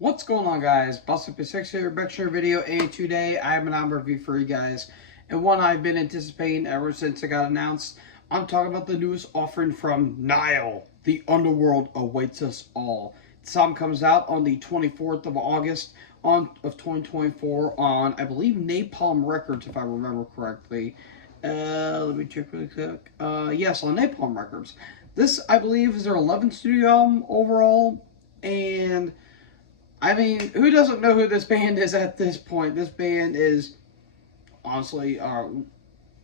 What's going on, guys? Busted6 here, back to your video, and today I have an album review for you guys, and one I've been anticipating ever since it got announced. I'm talking about the newest offering from Nile. The Underworld awaits us all. This album comes out on the 24th of August of 2024 on, I believe, Napalm Records, if I remember correctly. Let me check really quick. Yes, on Napalm Records. This, I believe, is their 11th studio album overall, and I mean, who doesn't know who this band is at this point? This band is honestly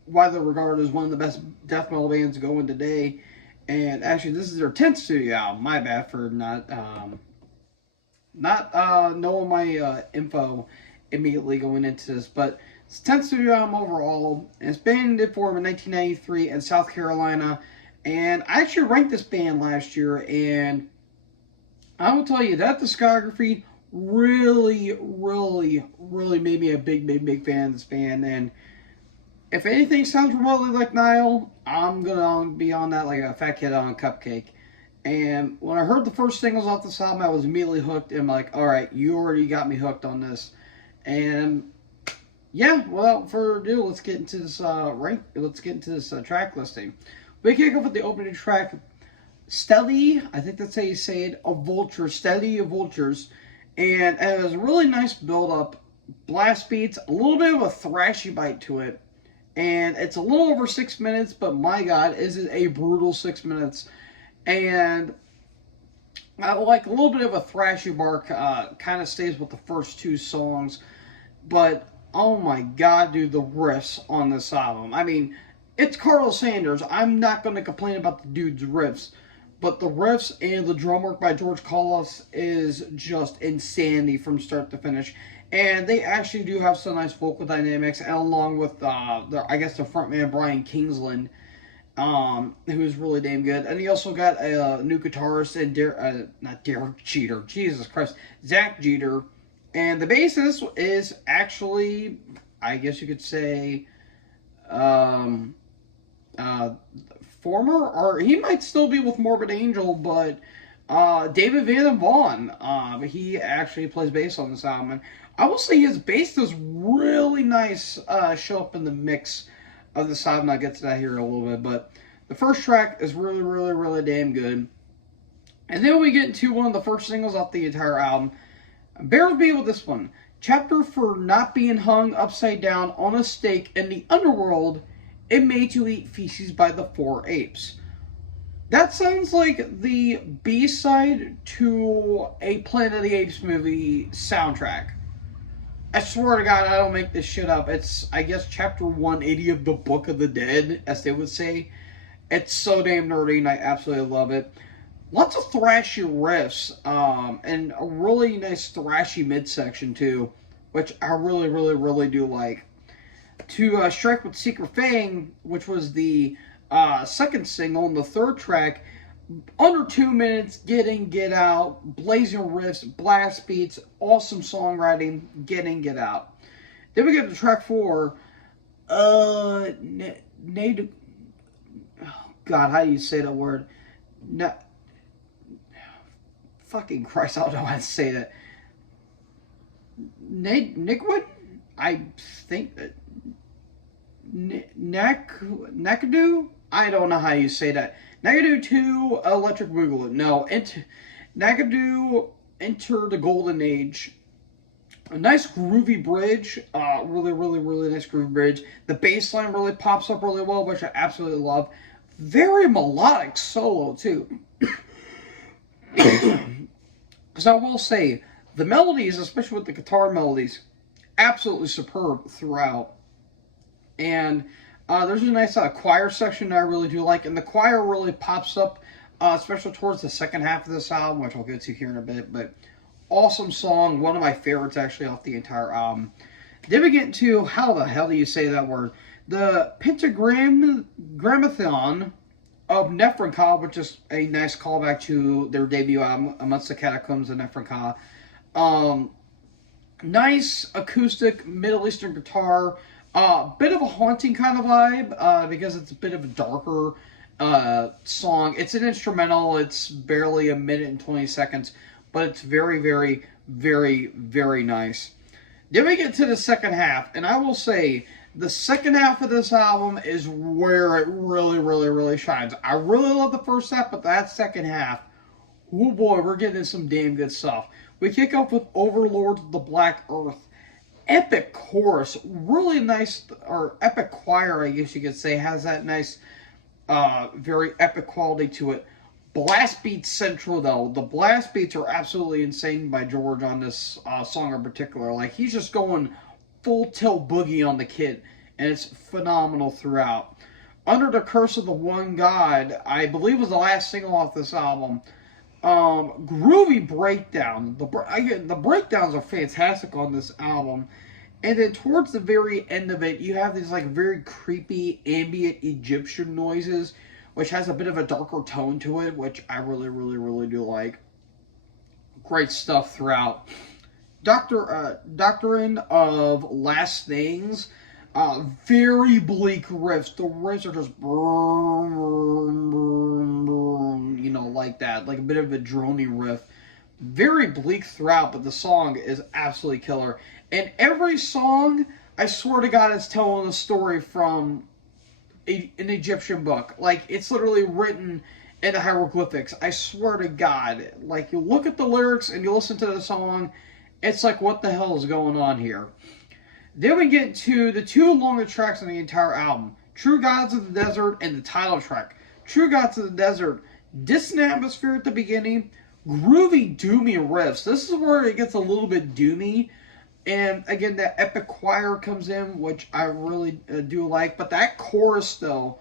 widely regarded as one of the best death metal bands going today. And actually, this is their 10th studio album. My bad for not knowing my info immediately going into this, but it's 10th studio album overall. And it's been formed in 1993 in South Carolina. And I actually ranked this band last year, and I will tell you that discography really made me a big fan of this band. And if anything sounds remotely like Nile, I'm gonna be on that like a fat kid on a cupcake. And when I heard the first singles off this album, I was immediately hooked. And I'm like, all right, you already got me hooked on this. And yeah, without further ado, let's get into this track listing. We kick off with the opening track, Steady, I think that's how you say it, of Vultures, Steady of Vultures. And it has a really nice build up, blast beats, a little bit of a thrashy bite to it. And it's a little over 6 minutes, but my God, is it a brutal 6 minutes. And I like a little bit of a thrashy bark, kind of stays with the first two songs. But oh my God, dude, the riffs on this album. I mean, it's Carlos Sanders. I'm not going to complain about the dude's riffs. But the riffs and the drum work by George Carlos is just insanity from start to finish. And they actually do have some nice vocal dynamics, and along with, the frontman, Brian Kingsland, who is really damn good. And he also got a new guitarist, and not Derek Jeter, Jesus Christ, Zach Jeter. And the bassist is actually, I guess you could say, former, or he might still be with Morbid Angel, but David Van Vaughn, he actually plays bass on this album. And I will say his bass does really nice show up in the mix of this album. I'll get to that here in a little bit, but the first track is really damn good. And then we get into one of the first singles off the entire album. Bear with me with this one. Chapter for not being hung upside down on a stake in the underworld and made to eat feces by the four apes. That sounds like the B-side to a Planet of the Apes movie soundtrack. I swear to God, I don't make this shit up. It's, I guess, chapter 180 of the Book of the Dead, as they would say. It's so damn nerdy, and I absolutely love it. Lots of thrashy riffs, and a really nice thrashy midsection, too, which I really do like. To Strike with Secret Fang, which was the second single and the third track, under 2 minutes, Get Out, blazing riffs, blast beats, awesome songwriting, Get Out. Then we get to track 4, God, how do you say that word? Fucking Christ, I don't know how to say that. Nickwood? I think that. Nakadu? I don't know how you say that. Nakadu 2, Electric Boogaloo. No, Nakadu, Enter the Golden Age. A nice groovy bridge. Really nice groovy bridge. The bass line really pops up really well, which I absolutely love. Very melodic solo, too. Because I will say, the melodies, especially with the guitar melodies, absolutely superb throughout. And there's a nice choir section that I really do like, and the choir really pops up, especially towards the second half of this album, which I'll get to here in a bit. But awesome song, one of my favorites actually off the entire album. Then we get into, how the hell do you say that word? The Pentagrammathon of Nephron, which is a nice callback to their debut album, Amongst the Catacombs of Nephron. Nice acoustic Middle Eastern guitar. Bit of a haunting kind of vibe, because it's a bit of a darker song. It's an instrumental. It's barely a minute and 20 seconds. but it's very, very, very, very nice. Then we get to the second half, and I will say the second half of this album is where it really, really, really shines. I really love the first half, but that second half, oh boy, we're getting some damn good stuff. We kick off with Overlords of the Black Earth. Epic chorus, really nice, or epic choir, I guess you could say, has that nice, very epic quality to it. Blast beats central, though. The blast beats are absolutely insane by George on this song in particular. Like, he's just going full tilt boogie on the kid, and it's phenomenal throughout. Under the Curse of the One God, I believe was the last single off this album. Groovy breakdown. The breakdowns are fantastic on this album. And then towards the very end of it, you have these like very creepy ambient Egyptian noises, which has a bit of a darker tone to it, which I really, really, really do like. Great stuff throughout. Doctrine of Last Things. Very bleak riffs. The riffs are just like that. Like a bit of a drony riff. Very bleak throughout, but the song is absolutely killer. And every song, I swear to God, is telling a story from an Egyptian book. Like, it's literally written in the hieroglyphics. I swear to God. Like, you look at the lyrics and you listen to the song, it's like, what the hell is going on here? Then we get to the two longest tracks on the entire album. True Gods of the Desert and the title track. True Gods of the Desert, distant atmosphere at the beginning, groovy, doomy riffs. This is where it gets a little bit doomy. And again, that epic choir comes in, which I really do like. But that chorus, though,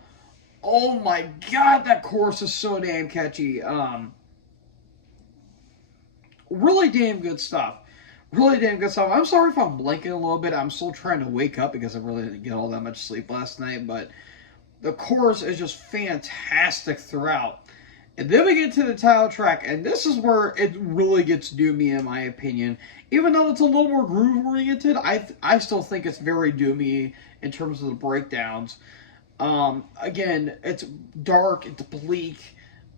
oh my God, that chorus is so damn catchy. Really damn good stuff. Really damn good stuff. I'm sorry if I'm blanking a little bit. I'm still trying to wake up because I really didn't get all that much sleep last night. But the chorus is just fantastic throughout. And then we get to the title track, and this is where it really gets doomy, in my opinion. Even though it's a little more groove-oriented, I still think it's very doomy in terms of the breakdowns. Again, it's dark, it's bleak.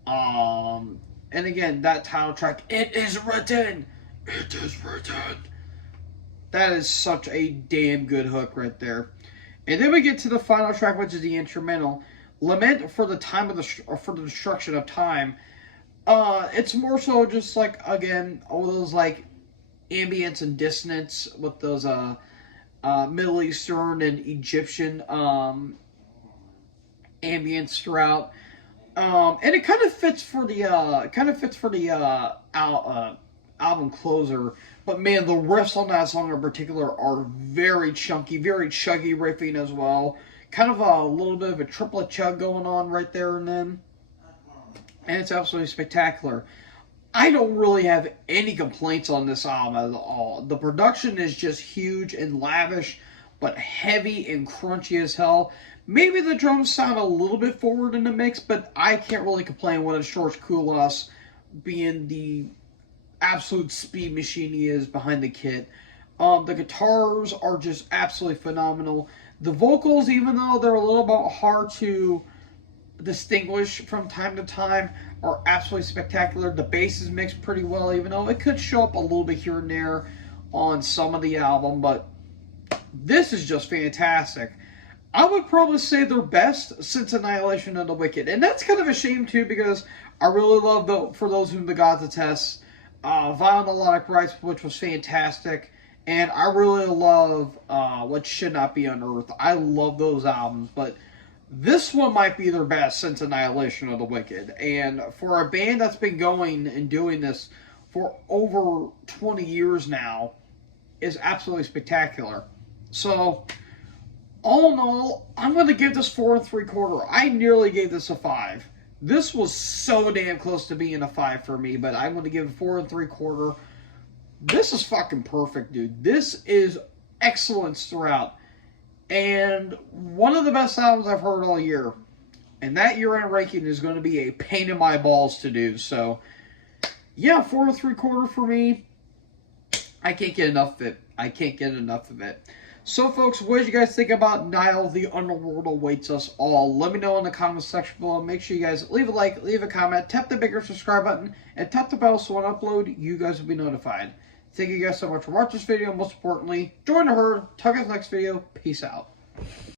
And again, that title track, It Is Written! It is written! That is such a damn good hook right there. And then we get to the final track, which is the instrumental. Lament for the time of for the destruction of time. It's more so just like, again, all those like ambience and dissonance with those Middle Eastern and Egyptian ambience throughout. And it kind of fits for the album closer. But man, the riffs on that song in particular are very chunky, very chuggy riffing as well. Kind of a little bit of a triplet chug going on right there and then. And it's absolutely spectacular. I don't really have any complaints on this album at all. The production is just huge and lavish, but heavy and crunchy as hell. Maybe the drums sound a little bit forward in the mix, but I can't really complain when it's George Koulas being the absolute speed machine he is behind the kit. The guitars are just absolutely phenomenal. The vocals, even though they're a little bit hard to distinguish from time to time, are absolutely spectacular. The bass is mixed pretty well, even though it could show up a little bit here and there on some of the album, but this is just fantastic. I would probably say their best since Annihilation of the Wicked. And that's kind of a shame, too, because I really love For Those Whom the Gods Attest, Violent Melodic Rites, which was fantastic. And I really love What Should Not Be Unearthed. I love those albums, but this one might be their best since Annihilation of the Wicked. And for a band that's been going and doing this for over 20 years now, is absolutely spectacular. So, all in all, I'm going to give this 4 3/4. I nearly gave this a 5. This was so damn close to being a 5 for me, but I'm going to give it 4 3/4. This is fucking perfect, dude. This is excellence throughout. And one of the best albums I've heard all year. And that year-end ranking is going to be a pain in my balls to do. So, yeah, 4 3/4 for me. I can't get enough of it. I can't get enough of it. So, folks, what did you guys think about Nile? The Underworld awaits us all. Let me know in the comments section below. Make sure you guys leave a like, leave a comment, tap the bigger subscribe button, and tap the bell so when I upload, you guys will be notified. Thank you guys so much for watching this video. Most importantly, join the herd. Talk in the next video. Peace out.